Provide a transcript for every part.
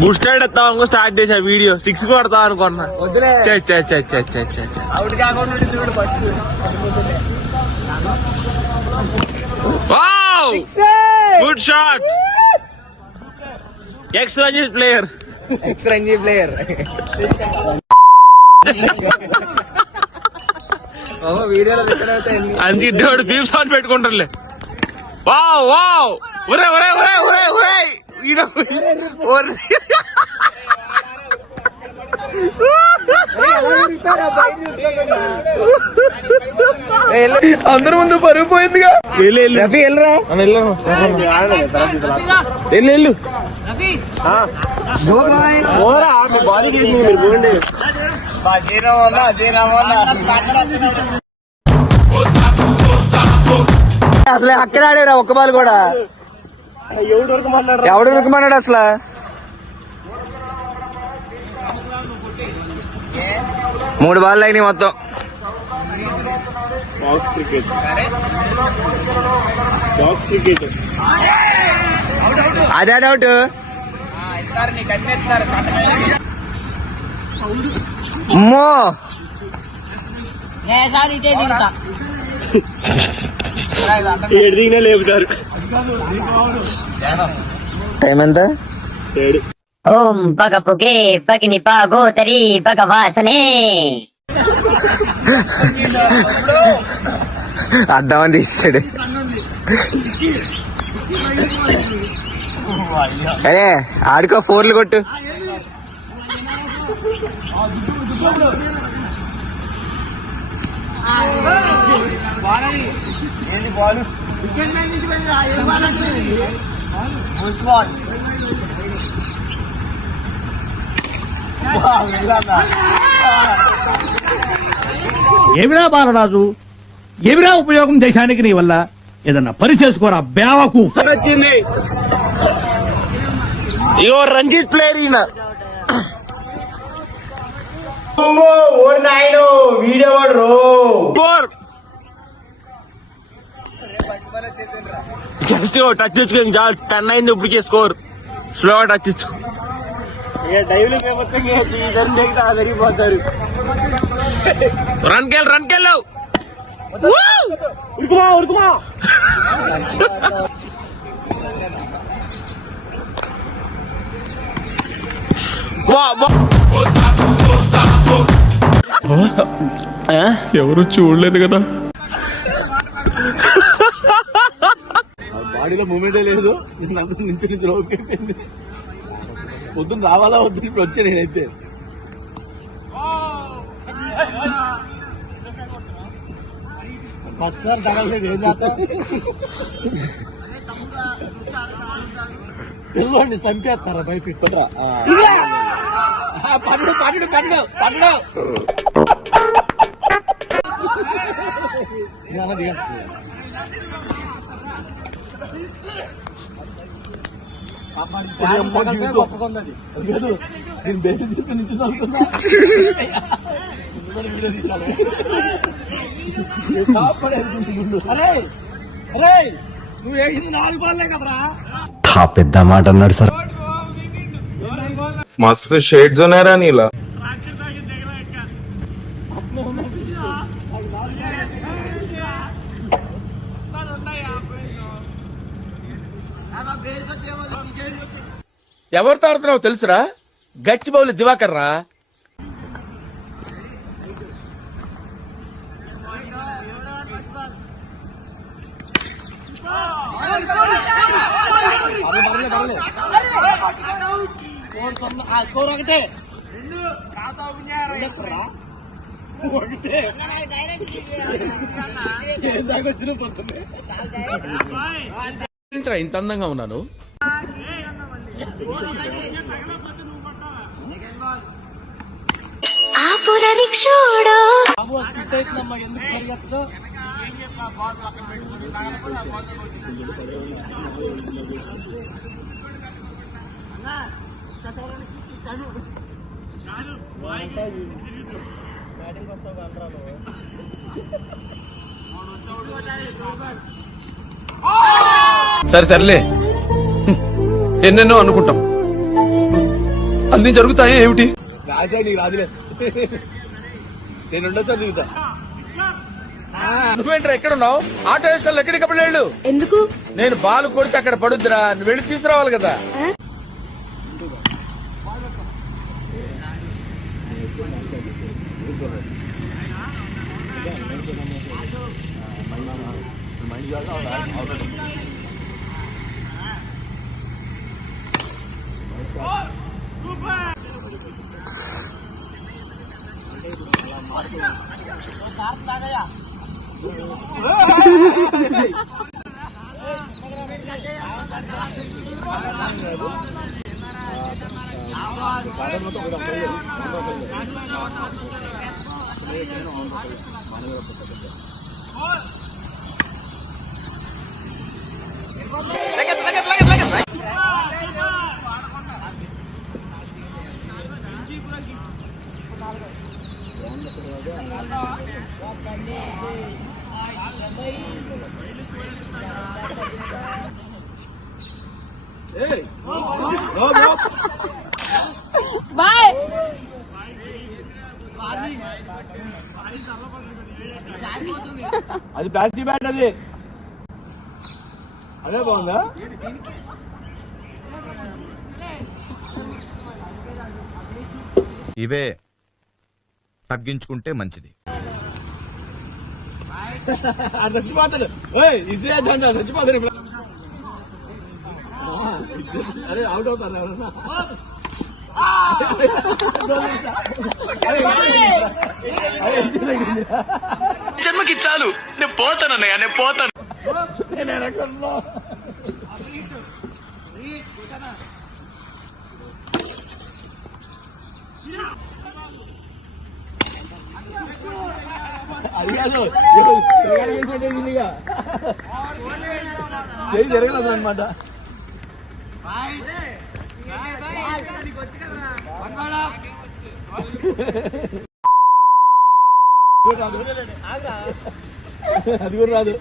Boosted ఎత్తాం అనుకో start చేసా video 6 కొడతాం అనుకున్నా. Good shot. X Ranji player అందుకే దేవుడు బీప్ సౌండ్ పెట్టుకుంటారులే. వావ్ వావ్ ఒరే ఒరే ఒరే ఒరే ఒరే అందరి ముందు పరుగు పోయిందిగా. రఫీ వెళ్ళరా వెళ్ళు. అసలు అక్కడ ఆడారా ఒక్క బాల్ కూడా. ఎవడు ఉరకమన్నాడు అసలు? మూడు బాల్ అయినాయి మొత్తం. అదే డౌట్. అమ్మో లేపుతారు. టైం ఎంత? ఓం పగ పొగే పగిని పాగో తరి భగవాసనే. అడ్డామని తీసాడు. అరే ఆడుకో, 4లు కొట్టు. ఏమిరా బాలరాజు, ఏమిరా ఉపయోగం దేశానికి నీ వల్ల? ఏదన్నా పని చేసుకోరా బేవకు. వచ్చింది ఇగో రంజిత్ ప్లేయర్ ఈయన. వీడియో జస్ట్ టచ్ తెచ్చుకో. 10 అయింది ఇప్పటికే స్కోర్. స్లోగా టచ్ తెచ్చుకో. రన్కెళ్ళు. ఉరుకుమా. ఎవరు చూడలేదు కదా. బాడీలో మూమెంటే లేదు. నుంచి లోపలిపోయింది. పొద్దున్న రావాలా వద్దు. ఇప్పుడు వచ్చా నేనైతే. ఫస్ట్ సార్ తగలేదు. ఏం పిల్లవాడిని చంపేస్తారా భయపెట్టరా? పన్నుడు నేను బయట తీసుకుని వీడియో తీసాను. నువ్వు వేసింది 4 బాల్లే కదరా. పెద్ద మాట అన్నాడు సార్. మస్తు షేడ్స్ ఉన్నారా నీలా. ఎవరితో ఆడుతున్నావు తెలుసురా? గచ్చిబౌలి దివాకర్ రా. స్కోర్ ఒకటే. ఇంత అందంగా ఉన్నాను. ఎందుకు పరిగెత్తదో. బ్యాటింగ్ వస్తావు అందరూ. సరే సర్లే, ఎన్నెన్నో అనుకుంటాం, అన్ని జరుగుతాయి ఏమిటి? రాజా నీకు రాదులే, నేను ఉండొచ్చా దిగుతా. నువ్వేంట్రా ఎక్కడ ఉన్నావు? ఆటో వేసుకొని ఎక్కడికప్పుడు వెళ్ళు. ఎందుకు? నేను బాలు కొడితే అక్కడ పడుద్దిరా, నువ్వు వెళ్ళి తీసుకురావాలి కదా. బాయ్. అది ప్లాస్టిక్ బ్యాట్, అది అదే బాగుందా? ఇవే తగ్గించుకుంటే మంచిది. అది చచ్చిపోతాడు, ఇసేదంట చచ్చిపోతాడు. అరే అవుట్ అవుతారు ఎవరన్నా. జన్మకి చాలు, నేను పోతానన్నయ్య, నేను పోతాను. అది కాదు, చేయి జరగలేదు అనమాట. అది కూడా రాదు.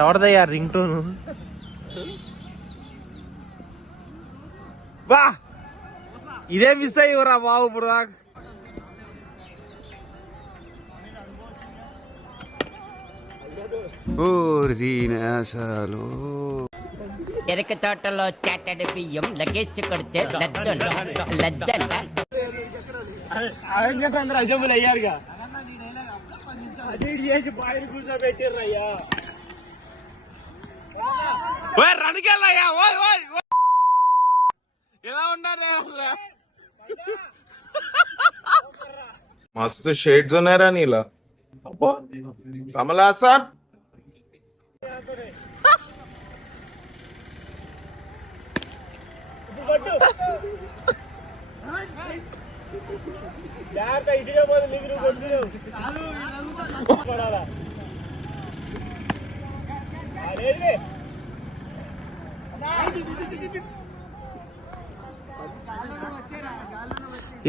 ఎవరిదయ్యా రింగ్ టోన్? బా ఇదే మిస్ అయ్యరా బాబు ఇప్పుడు దాకా. ఎరక తోటలో చాటడి బియ్యం లగేజ్ కొడితే లజ్జంట. అసెంబ్లీ అయ్యారుగా, చేసి బాయిని కూర్చోబెట్టిర్రయ్యా. రణకెళ్ళయ్యా, ఎలా ఉండాలి? मस्त शेड्स ఉన్నాయి రా నీలా. అబ్బో కమల్ హాసన్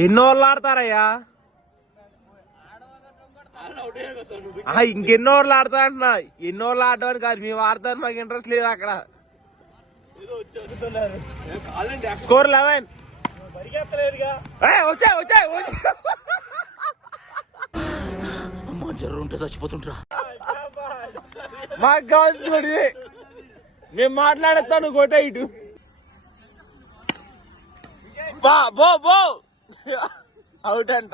ఎన్నో వాళ్ళు ఆడతారయ్యా, ఇంకెన్నో వాళ్ళు ఆడతా అంటున్నా. ఎన్నో వాళ్ళు ఆడటానికి కాదు, మేము ఆడతాను, మాకు ఇంట్రెస్ట్ లేదు అక్కడ. స్కోర్ 11. వచ్చా జర్రు ఉంటే చచ్చిపోతుంటా. మాకు కావాల్సింది మేము మాట్లాడతాను, కొట్టే ఇటు. బో అవుట్ అంట.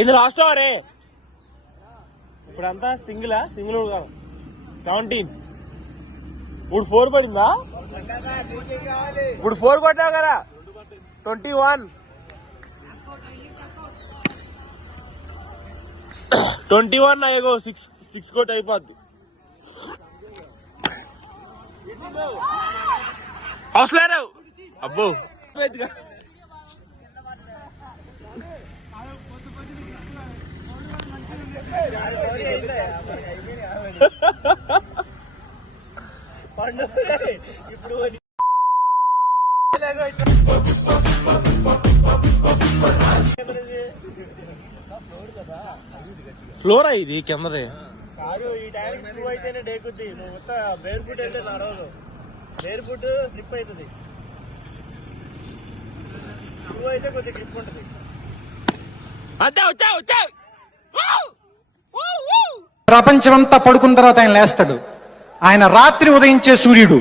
ఇది లాస్ట్ ఓవరే. ఇప్పుడంతా సింగిల్ 17. ఇప్పుడు 4 పడిందా? ఇప్పుడు 4 కొట్టావు కదా. 21. 21 అయ్యగో 6 కోట్ అయిపోద్ది. అవసరం అబ్బో ఫ్లోరా ఇది కిందది. ఈ టైం షూ అయితేనే డేకుద్ది, నువ్వు బేర్ ఫుట్ అయితే నా రోజు బేర్ ఫుట్ స్లిప్ అవుతుంది, షూ అయితే కొద్దిగా గ్రిప్ ఉంటుంది. ప్రపంచమంతా పడుకున్న తర్వాత ఆయన లేస్తాడు. ఆయన రాత్రి ఉదయించే సూర్యుడు.